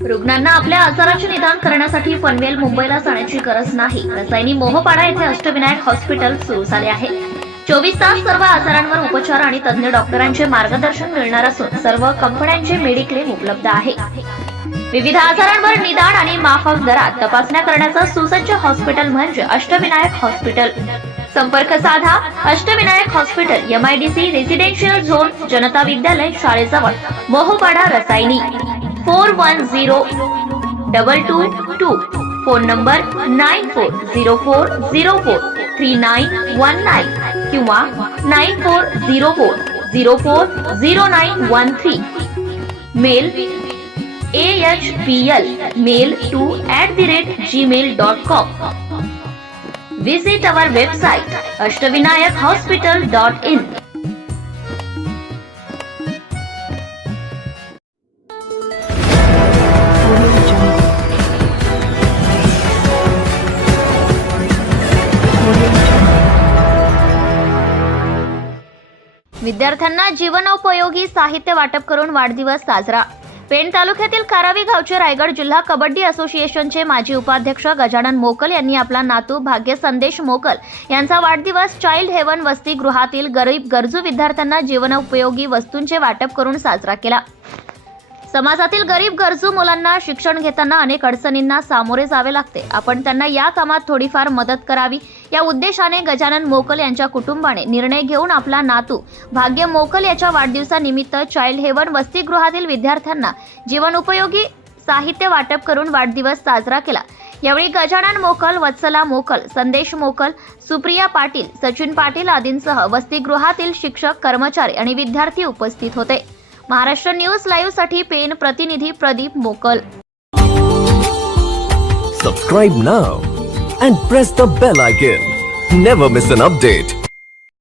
रुग्णांना आपल्या आजाराचे निदान करण्यासाठी पनवेल मुंबईला जाण्याची गरज नाही. रसायनी मोहपाडा येथे अष्टविनायक हॉस्पिटल सुरू झाले आहे. चोवीस तास सर्व आजारांवर उपचार आणि तज्ज्ञ डॉक्टरांचे मार्गदर्शन मिळणार असून सर्व कंपन्यांचे मेडिक्लेम उपलब्ध आहे. विविध आजारांवर निदान आणि माफक दरात तपासण्या करण्याचं सुसज्ज हॉस्पिटल म्हणजे अष्टविनायक हॉस्पिटल. संपर्क साधा Ashtavinayak hospital MIDC residential zone Janata Vidyalaya शाळेजवळ. Mohpada Rasayani. Four one zero double two two phone number nine four zero four zero four three nine one nine किंवा nine four zero four zero four zero nine one three mail A H P L mail two at the rate Gmail dot com visit our website Ashtavinayak hospital विद्यार्थ्यांना जीवनोपयोगी साहित्य वाटप करून वाढदिवस साजरा. पेण तालुक्यातील कारावी गावचे रायगड जिल्हा कबड्डी असोसिएशनचे माजी उपाध्यक्ष गजानन मोकल यांनी आपला नातू भाग्य संदेश मोकल यांचा वाढदिवस चाइल्ड हेवन वसतिगृहातील गरीब गरजू विद्यार्थ्यांना जीवनोपयोगी वस्तूंचे वाटप करून साजरा केला. समाजातील गरीब गरजू मुलांना शिक्षण घेताना अनेक अडचणींना सामोरे जावे लागते. आपण त्यांना या कामात थोडीफार मदत करावी. या उद्देशाने गजानन मोकल यांच्या कुटुंबाने निर्णय घेऊन आपला नातू भाग्य मोकल याच्या वाढदिवसानिमित्त चाइल्ड हेवन वसतिगृहातील विद्यार्थ्यांना जीवनोपयोगी साहित्य वाटप करून वाढदिवस साजरा केला. यावेळी गजानन मोकल वत्सला मोकल संदेश मोकल सुप्रिया पाटील सचिन पाटील आदींसह वसतिगृहातील शिक्षक कर्मचारी आणि विद्यार्थी उपस्थित होते. महाराष्ट्र न्यूज लाईव्हसाठी पेन प्रतिनिधी Pradeep Mokal. Subscribe now and press the bell icon never miss an update